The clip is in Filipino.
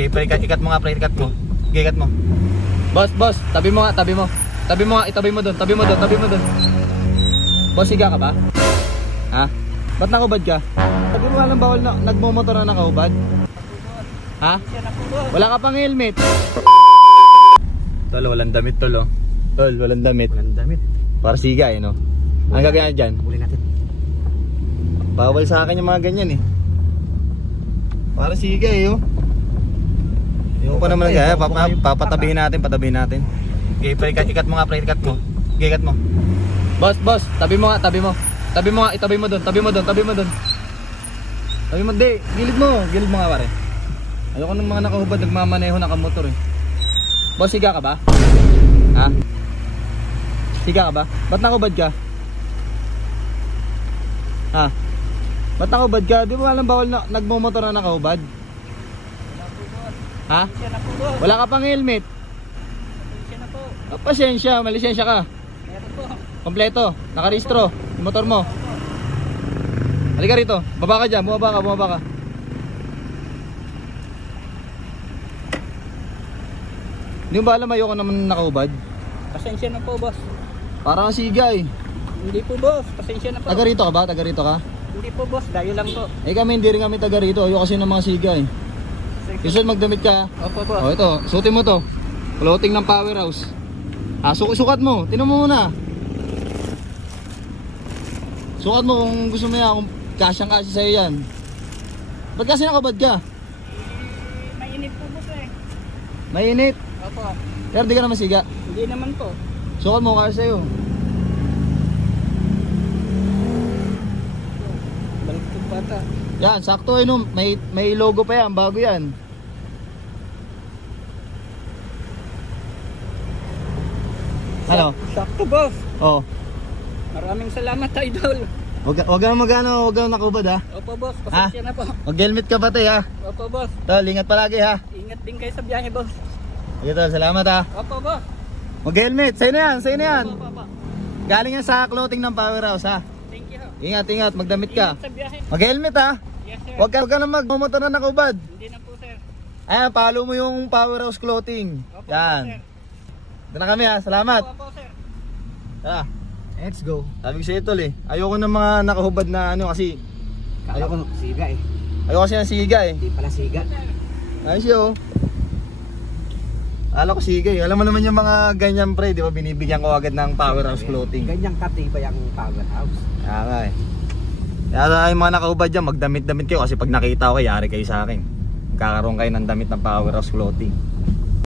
Okay, pre, ikat mo nga pre, ikat mo. Okay, ikat mo. Boss, tabi mo nga, tabi mo. Tabi mo nga, itabi mo doon, tabi mo doon. Boss, higa ka ba? Ha? Ba't nakahubad ka? Sabi mo nga lang bawal na nagmumotor na nakahubad? Ha? Wala ka pang helmet. Tol, walang damit tol, oh. Tol, walang damit. Walang damit. Para siga eh, no? Ang gagawin dyan? Huli natin. Bawal sa akin yung mga ganyan eh. Para siga eh, oh. Yung pa naman gaya, papatabihin natin. Okay, pre, ikat mo nga pre, ikat mo. Okay, ikat mo. Boss, tabi mo nga, tabi mo nga, itabi mo doon, tabi mo doon. Di, gilid mo nga pare. Ayoko ng mga nakahubad, nagmamaneho, nakamotor eh. Boss, higa ka ba? Ha? Higa ka ba? Ba't nakahubad ka? Ha? Ba't nakahubad ka? Di ba alam bawal na nagmumotor na nakahubad? Ha? Wala ka pang helmet. Pasensya, may lisensya ka. Kompleto, nakarehistro yung motor mo. Halika rito, baba ka dyan, bumaba ka. Hindi mo ba alam ayoko naman nakahubad? Pasensya na po, boss. Parang siga eh. Hindi po, boss. Pasensya na po. Taga rito ka ba? Taga rito ka? Hindi po, boss. Dayo lang po. Eh kami hindi rin kami taga rito. Ayoko kasi ng mga siga eh. Gusto magdamit ka? Opo, boss. Oh, ito, suotin mo to. Clothing ng Powerhouse. Sukat mo. Tinan mo muna. Sukat mo kung gusto mo yan, kung kasyang-kasya sa'yo yan. Ba't kasi nakabad ka? Mainit po, boss eh. Mainit. Opo. Pero di ka naman siga. Hindi naman po. Sukat mo kasi sa'yo. Balik po bata. Yan, sakto eh no. May logo pa yan, bago yan. Ano? Sakto, boss. Oh. Maraming salamat, idol. Wag kang nakahubad ha. Opo, boss. Pasensya na po. Mag-helmet ka pati ha. Opo, boss. Tol, ingat palagi ha. Ingat din kayo sa biyahe, boss. Okay tol, salamat ha. Opo, boss. Mag-helmet, sa'yo na yan. Opo. Galing yan sa clothing ng Powerhouse ha. Thank you. Ingat, magdamit ka. Ingat sa biyahe. Mag-helmet ha. Yes, sir. Wag ka na magmumotor na nakahubad. Hindi na po, sir. Ayan, follow mo yung Powerhouse clothing. Opo, Yan. sir. Ito na kami ha, salamat. Opo, sir. Tara, let's go. Sabi ko sa'yo tol eh, ayoko ng mga nakahubad na ano kasi Kala ko siga eh. ayoko kasi ng siga eh. Hindi pala siga. Ayos yun. Akala ko siga eh. Alam mo naman yung mga ganyan pre, di ba binibigyan ko agad ng Powerhouse clothing. Ganyang katibay ang Powerhouse. Kaya nga eh. Kaya yung mga nakahubad dyan, magdamit-damit kayo kasi pag nakita ko, yari kayo sa akin. Magkakaroon kayo ng damit ng Powerhouse clothing.